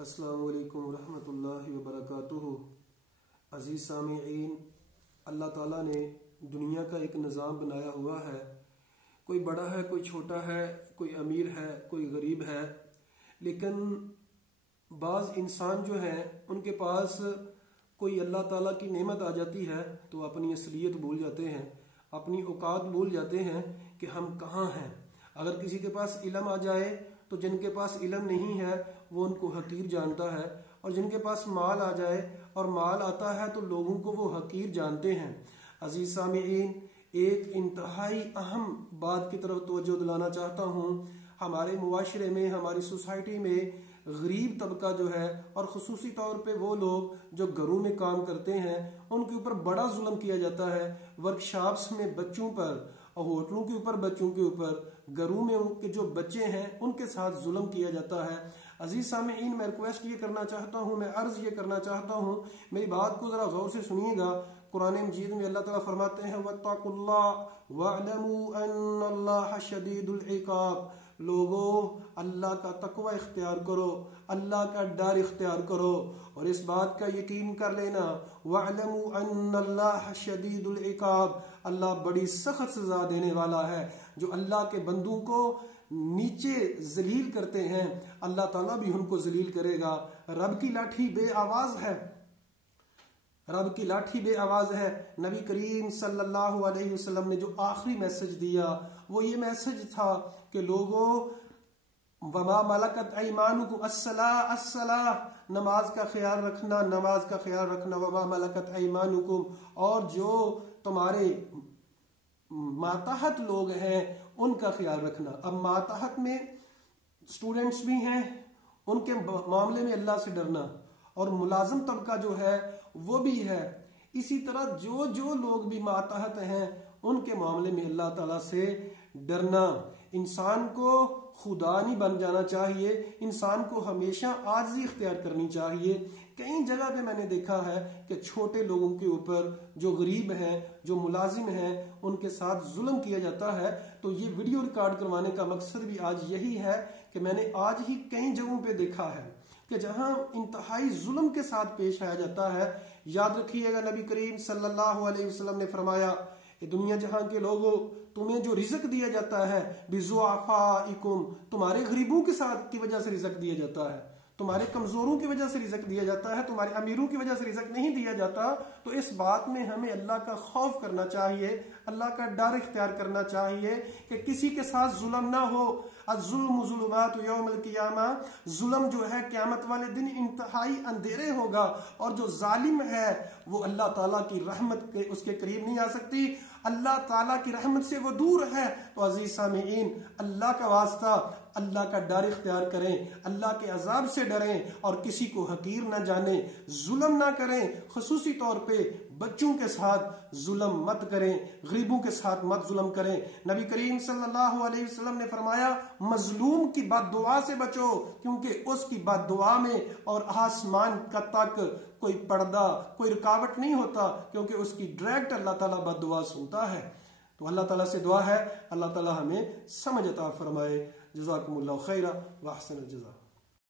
السلام علیکم ورحمۃ اللہ وبرکاتہ۔ عزیز سامعین، اللہ تعالیٰ نے دنیا کا ایک نظام بنایا ہوا ہے۔ کوئی بڑا ہے، کوئی چھوٹا ہے، کوئی امیر ہے، کوئی غریب ہے، لیکن بعض انسان جو ہیں ان کے پاس کوئی اللہ تعالیٰ کی نعمت آ جاتی ہے تو اپنی اصلیت بھول جاتے ہیں، اپنی اوقات بھول جاتے ہیں کہ ہم کہاں ہیں۔ اگر کسی کے پاس علم آ جائے تو جن کے پاس علم نہیں ہے وہ ان کو حقیر جانتا ہے، اور جن کے پاس مال آ جائے اور مال آتا ہے تو لوگوں کو وہ حقیر جانتے ہیں۔ عزیز سامعین، ایک انتہائی اہم بات کی طرف توجہ دلانا چاہتا ہوں۔ ہمارے معاشرے میں، ہماری سوسائٹی میں غریب طبقہ جو ہے، اور خصوصی طور پہ وہ لوگ جو گھروں میں کام کرتے ہیں، ان کے اوپر بڑا ظلم کیا جاتا ہے۔ ورکشاپس میں بچوں پر، اور ہوٹلوں کے اوپر بچوں کے اوپر، گھروں میں ان کے جو بچے ہیں ان کے ساتھ ظلم کیا جاتا ہے۔ عزیز سامعین، میں ریکویسٹ یہ کرنا چاہتا ہوں، میں عرض یہ کرنا چاہتا ہوں، میری بات کو ذرا غور سے سنیے گا۔ قرآن مجید میں اللہ تعالیٰ فرماتے ہیں وَاتَّقُوا اللَّهَ وَاعْلَمُوا أَنَّ اللَّهَ شَدِيدُ الْعِقَابِ، لوگو اللہ کا تقوی اختیار کرو، اللہ کا ڈر اختیار کرو، اور اس بات کا یقین کر لینا وَاعْلَمُوا أَنَّ اللَّهَ شَدِيدُ الْعِقَابِ، اللہ بڑی سخت سزا دینے والا ہے۔ جو اللہ کے بندوں کو نیچے ذلیل کرتے ہیں، اللہ تعالیٰ بھی ان کو ذلیل کرے گا۔ رب کی لاٹھی بے آواز ہے، رب کی لاٹھی بے آواز ہے۔ نبی کریم صلی اللہ علیہ وسلم نے جو آخری میسج دیا وہ یہ میسج تھا کہ لوگوں وما ملکت ایمانکم الصلاۃ الصلاۃ، نماز کا خیال رکھنا، نماز کا خیال رکھنا، وما ملکت ایمانکم، اور جو تمہارے ماتحت لوگ ہیں ان کا خیال رکھنا۔ اب ماتحت میں اسٹوڈنٹس بھی ہیں، ان کے معاملے میں اللہ سے ڈرنا، اور ملازم طبقہ جو ہے وہ بھی ہے۔ اسی طرح جو لوگ بھی ماتحت ہیں ان کے معاملے میں اللہ تعالیٰ سے ڈرنا۔ انسان کو خدا نہیں بن جانا چاہیے، انسان کو ہمیشہ عاجزی اختیار کرنی چاہیے۔ کئی جگہ پہ میں نے دیکھا ہے کہ چھوٹے لوگوں کے اوپر، جو غریب ہیں، جو ملازم ہیں، ان کے ساتھ ظلم کیا جاتا ہے۔ تو یہ ویڈیو ریکارڈ کروانے کا مقصد بھی آج یہی ہے کہ میں نے آج ہی کئی جگہوں پہ دیکھا ہے کہ جہاں انتہائی ظلم کے ساتھ پیش آیا جاتا ہے۔ یاد رکھیے گا، نبی کریم صلی اللہ علیہ وسلم نے فرمایا کہ دنیا جہاں کے لوگوں، تمہیں جو رزق دیا جاتا ہے بِضُعَفَائِكُمْ، تمہارے غریبوں کے ساتھ کی وجہ سے رزق دیا جاتا ہے، تمہارے کمزوروں کی وجہ سے رزق دیا جاتا ہے، تمہارے امیروں کی وجہ سے رزق نہیں دیا جاتا۔ تو اس بات میں ہمیں اللہ کا خوف کرنا چاہیے، اللہ کا ڈر اختیار کرنا چاہیے کہ کسی کے ساتھ ظلم نہ ہو۔ الظلم ظلمات یوم القیامہ، ظلم جو ہے قیامت والے دن انتہائی اندھیرے ہوگا، اور جو ظالم ہے وہ اللہ تعالیٰ کی رحمت کے اس کے قریب نہیں آ سکتی، اللہ تعالیٰ کی رحمت سے وہ دور ہے۔ تو عزیز سامعین، اللہ کا واسطہ اللہ کا ڈر اختیار کریں، اللہ کے عذاب سے ڈریں، اور کسی کو حقیر نہ جانیں، ظلم نہ کریں۔ خصوصی طور پہ بچوں کے ساتھ ظلم مت کریں، غریبوں کے ساتھ مت ظلم کریں۔ نبی کریم صلی اللہ علیہ وسلم نے فرمایا مظلوم کی بد دعا سے بچو، کیونکہ اس کی بد دعا میں اور آسمان کا تک کوئی پردہ، کوئی رکاوٹ نہیں ہوتا، کیونکہ اس کی ڈائریکٹ اللہ تعالیٰ بد دعا سنتا ہے۔ تو اللہ تعالیٰ سے دعا ہے اللہ تعالیٰ ہمیں سمجھ عطا فرمائے۔ جزاکم اللہ خیرا واحسن الجزا۔